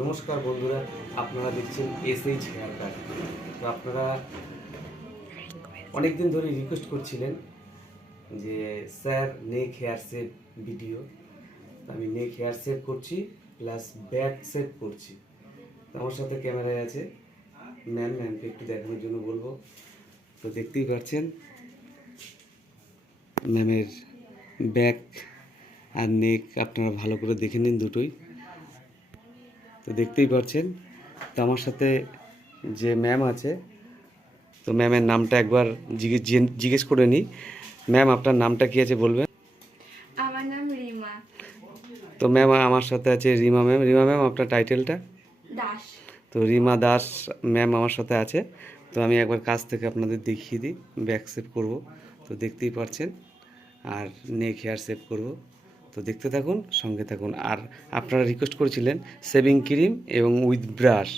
নমস্কার বন্ধুরা, আপনারা দেখছেন এস এইচ হেয়ার কাট তো আপনারা অনেক দিন ধরে রিকোয়েস্ট করছিলেন যে, sir neck hair shave video আমি নেক হেয়ার সেভ করছি প্লাস ব্যাক সেভ করছি। তো আমার সাথে ক্যামেরায় আছে ম্যাম ম্যামকে একটু দেখানোর জন্য বলব। তো দেখতেই পাচ্ছেন ম্যামের ব্যাক আর নেক আপনারা ভালো করে দেখে নিন দুটোই। তো দেখতেই পাচ্ছেন তো আমার সাথে যে ম্যাম আছে তো ম্যামের নামটা একবার জিজ্ঞেস জিজ্ঞেস করে নিই। ম্যাম আপনার নামটা কি আছে বলবেন? আমার নাম রিমা। তো ম্যাম আমার সাথে আছে রিমা ম্যাম। রিমা ম্যাম আপনার টাইটেলটা? দাস। তো রিমা দাস ম্যাম আমার সাথে আছে। তো আমি একবার কাছ থেকে আপনাদের দেখিয়ে দিই ব্যাক সেভ করব। তো দেখতেই পাচ্ছেন আর নেক হেয়ার সেভ করব। তো দেখতে থাকুন, সঙ্গে থাকুন। আর আপনারা রিকোয়েস্ট করেছিলেন সেভিং ক্রিম এবং উইথ ব্রাশ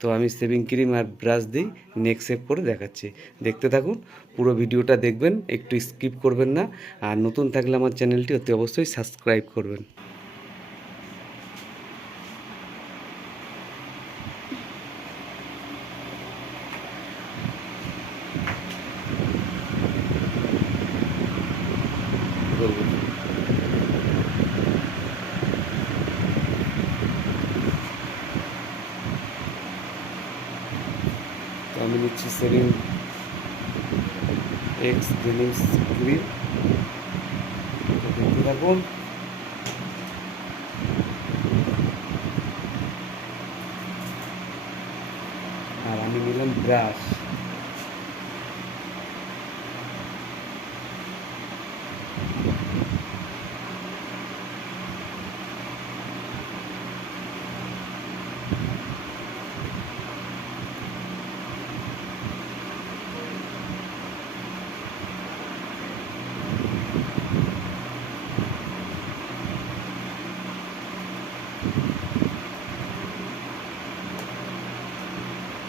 তো আমি সেভিং ক্রিম আর ব্রাশ দিই নেক সেভ করে দেখাচ্ছি। দেখতে থাকুন, পুরো ভিডিওটা দেখবেন, একটু স্কিপ করবেন না। আর নতুন থাকলে আমার চ্যানেলটি অতি অবশ্যই সাবস্ক্রাইব করবেন বলব তো আমি নিচ্ছি সেভিং এক্স ডেনিম ক্রিম দেখতে থাকুন আর আমি নিলাম ব্রাশ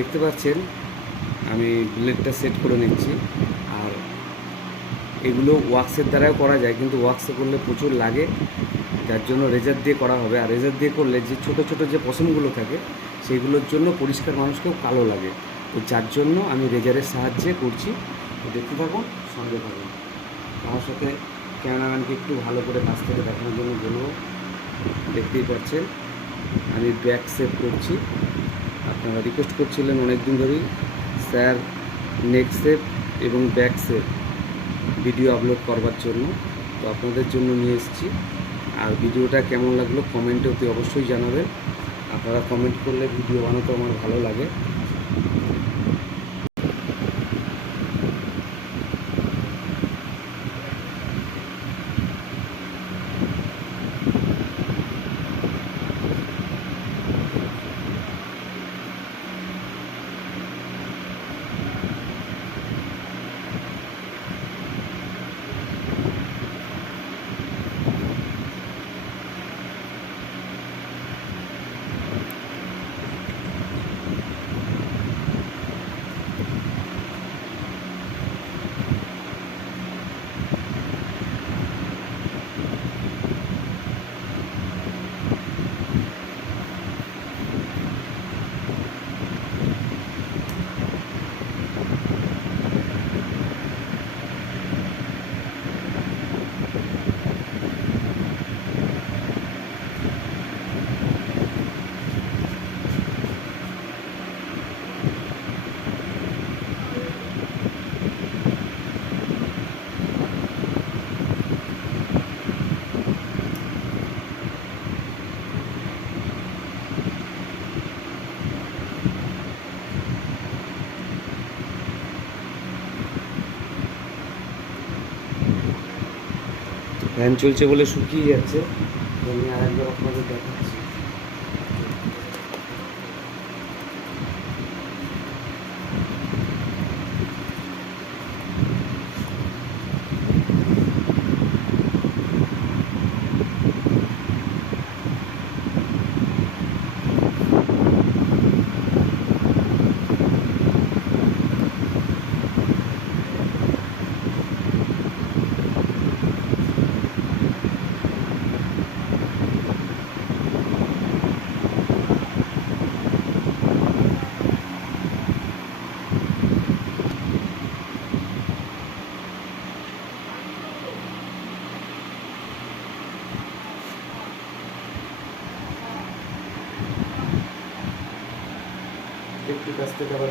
দেখতে পাচ্ছেন, আমি ব্লেডটা সেট করে নিচ্ছি। আর এগুলো ওয়াক্সের দ্বারাও করা যায়, কিন্তু ওয়াক্সে করলে প্রচুর লাগে, যার জন্য রেজার দিয়ে করা হবে। আর রেজার দিয়ে করলে যে ছোট ছোট যে পশমগুলো থাকে, সেইগুলোর জন্য পরিষ্কার মানুষকেও কালো লাগে। তো যার জন্য আমি রেজারের সাহায্যে করছি। দেখতে থাকুন, সঙ্গে থাকুন। আমার সাথে ক্যামেরাম্যানকে একটু ভালো করে কাছ থেকে দেখানোর জন্য বলব। দেখতেই পাচ্ছেন, আমি ব্যাক সেভ করছি। আপনারা রিকোয়েস্ট করছিলেন অনেক দিন ধরেই। স্যার নেক্সেপ এবং ব্যাকসেপ ভিডিও আপলোড করবার জন্য। তো আপনাদের জন্য নিয়ে এসেছি। আর ভিডিওটা কেমন লাগল কমেন্টে অতি অবশ্যই জানাবেন। আপনারা কমেন্ট করলে ভিডিও বানাতে আমার ভালো লাগে। ফ্যান চলছে বলে শুকিয়ে যাচ্ছে। আমি আর একবার আপনাদের দেখাচ্ছি। একটু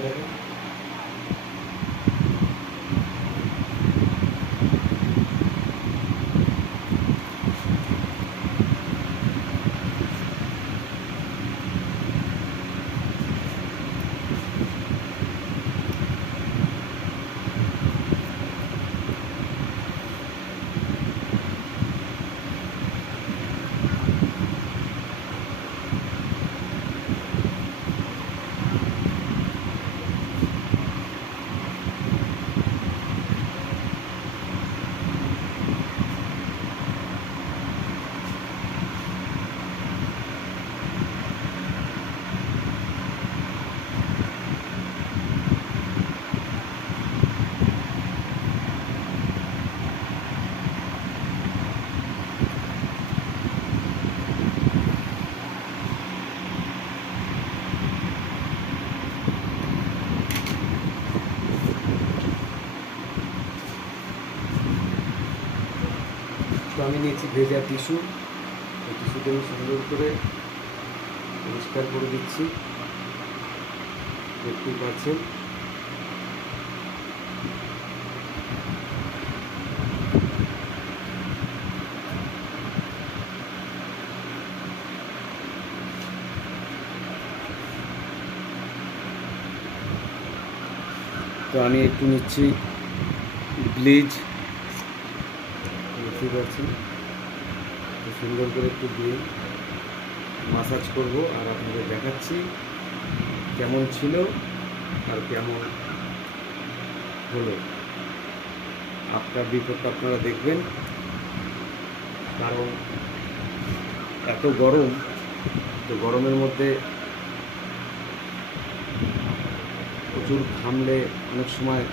আমি নিয়েছি ভেজা টিস্যু। এই টিস্যুতে আমি সুন্দর করে পরিষ্কার করে দিচ্ছি। দেখতেই পাচ্ছেন। তো আমি একটু নিচ্ছি ব্লিচ। বুঝতেই পারছেন তো সুন্দর করে একটু দিয়ে মাসাজ করব আর আপনাদের দেখাচ্ছি কেমন ছিল আর কেমন হলো। আপনার বিফোরটা আপনারা দেখবেন। কারণ এত গরম, তো গরমের মধ্যে প্রচুর ঘামলে অনেক সময়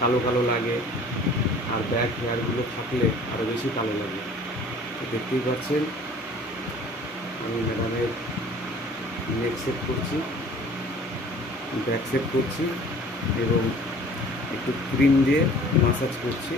কালো কালো লাগে। আর ব্যাক হেয়ারগুলো থাকলে আরও বেশি কালো লাগে। তো দেখতেই পাচ্ছেন, আমি ম্যাডামের নেক সেট করছি, ব্যাক সেট করছি এবং একটু ক্রিম দিয়ে মাসাজ করছি।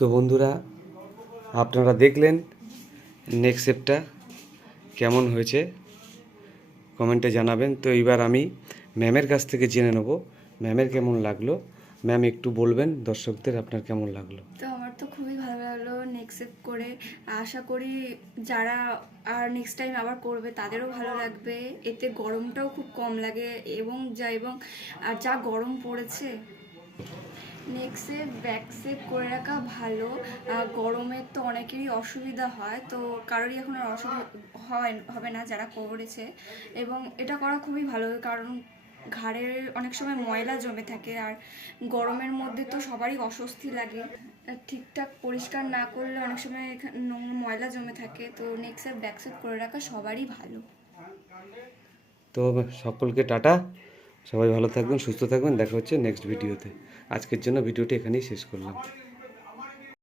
তো বন্ধুরা, আপনারা দেখলেন নেক্সট স্টেপটা কেমন হয়েছে কমেন্টে জানাবেন। তো এবার আমি ম্যামের কাছ থেকে জেনে নেব ম্যামের কেমন লাগল। ম্যাম একটু বলবেন, দর্শকদের আপনার কেমন লাগল। তো আমার তো খুবই ভালো লাগল নেক্সট করে। আশা করি যারা আর নেক্সট টাইম আবার করবে, তাদেরও ভালো লাগবে। এতে গরমটাও খুব কম লাগে এবং যা এবং, আর যা গরম পড়েছে। নেক্সটে ব্যাক সেভ করে রাখা ভালো। গরমের তো অনেকেরই অসুবিধা হয়, তো কারোরই এখন আর অসুবিধা হয়, হবে না যারা করেছে। এবং এটা করা খুবই ভালো, কারণ ঘাড়ের অনেক সময় ময়লা জমে থাকে, আর গরমের মধ্যে তো সবারই অস্বস্তি লাগে। ঠিকঠাক পরিষ্কার না করলে অনেক সময় নোংরা ময়লা জমে থাকে, তো নেক্সট সেভ ব্যাক সেভ করে রাখা সবারই ভালো। তো সকলকে টাটা। সবাই ভালো থাকবেন, সুস্থ থাকবেন। দেখা হচ্ছে নেক্সট ভিডিওতে আজকের জন্য ভিডিওটি এখানেই শেষ করলাম।